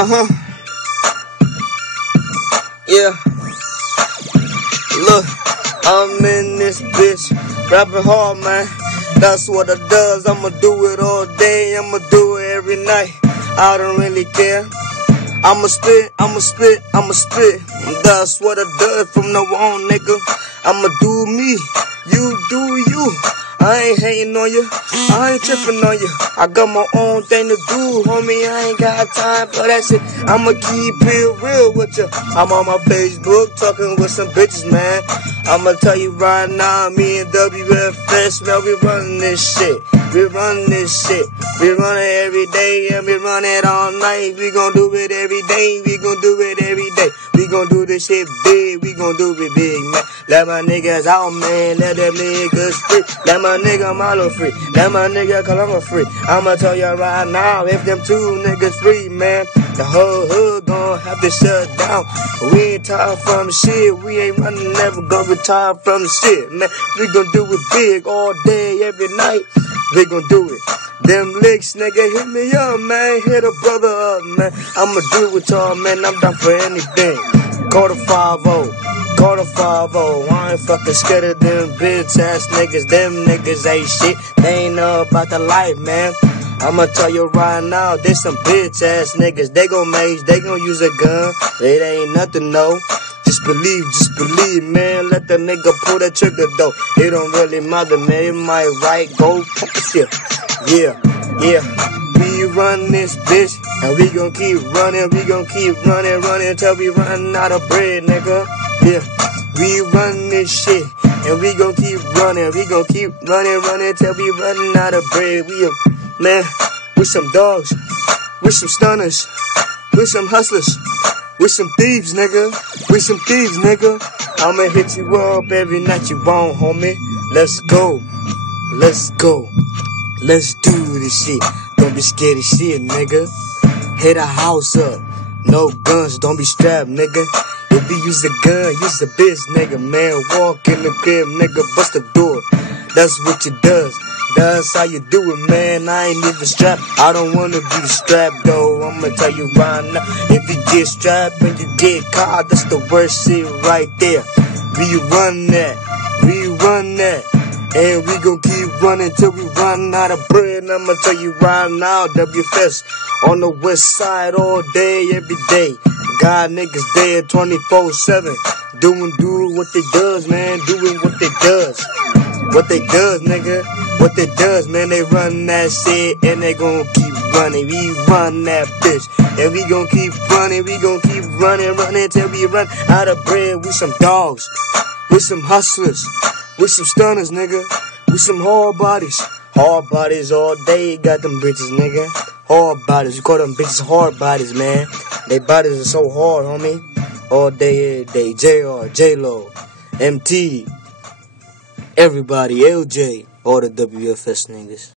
Uh-huh. Yeah. Look, I'm in this bitch, rapping hard, man. That's what it does. I'ma do it all day, I'ma do it every night. I don't really care. I'ma spit. That's what it does from now on, nigga. I'ma do me, you do you. I ain't hating on you, I ain't tripping on you. I got my own thing to do, homie. I ain't got time for that shit. I'ma keep it real with you. I'm on my Facebook talking with some bitches, man. I'ma tell you right now, me and WFS, man, we running this shit. We run this shit. We run it every day and we run it all night. We gon' do it every day. We gon' do it every day. We gon' do this shit big. We gon' do it big, man. Let my niggas out, man. Let them niggas free. Let my nigga Marlo free. Let my nigga Colombo free. I'ma tell you right now, if them two niggas free, man, the whole hood gon' have to shut down. We ain't tired from shit. We ain't running, never gon' retire from shit, man. We gon' do it big all day, every night. We gon' do it. Them licks, nigga, hit me up, man. Hit a brother up, man. I'ma do it with y'all, man. I'm down for anything. Call the 5-0. Call the 5-0. I ain't fucking scared of them bitch ass niggas. Them niggas ain't shit. They ain't know about the life, man. I'ma tell you right now, there's some bitch ass niggas. They gon' mage, they gon' use a gun. It ain't nothing, no. Just believe, man. Let the nigga pull that trigger, though. It don't really matter, man. It might right go. Yeah. We run this bitch, and we gon' keep running. We gon' keep running till we run out of bread, nigga. Yeah, we run this shit, and we gon' keep running. We gon' keep running till we run out of bread. We man, with some dogs, with some stunners, with some hustlers. With some thieves, nigga. With some thieves, nigga. I'ma hit you up every night you want, homie. Let's go. Let's go. Let's do this shit. Don't be scared of shit, nigga. Hit a house up. No guns, don't be strapped, nigga. If you use a gun, use a bitch, nigga, man. Walk in the crib, nigga, bust the door. That's what you does. That's how you do it, man. I ain't even strapped. I don't wanna be strapped, though. I'ma tell you right now. If you get strapped and you get caught, that's the worst shit right there. We run that. And we gon' keep running till we run out of bread. And I'ma tell you right now, WFS on the west side all day, every day. God niggas dead 24/7. Doing what they does, man. Doing what they does. What they does, nigga. What they does, man. They run that shit and they gon' keep running. We run that bitch. And we gon' keep running. We gon' keep running till we run out of bread. With some dogs. With some hustlers. With some stunners, nigga. With some hard bodies. Hard bodies all day. Got them bitches, nigga. Hard bodies. You call them bitches hard bodies, man. They bodies are so hard, homie. All day, every day. JR, J-Lo, MT. Everybody, LJ, all the WFS niggas.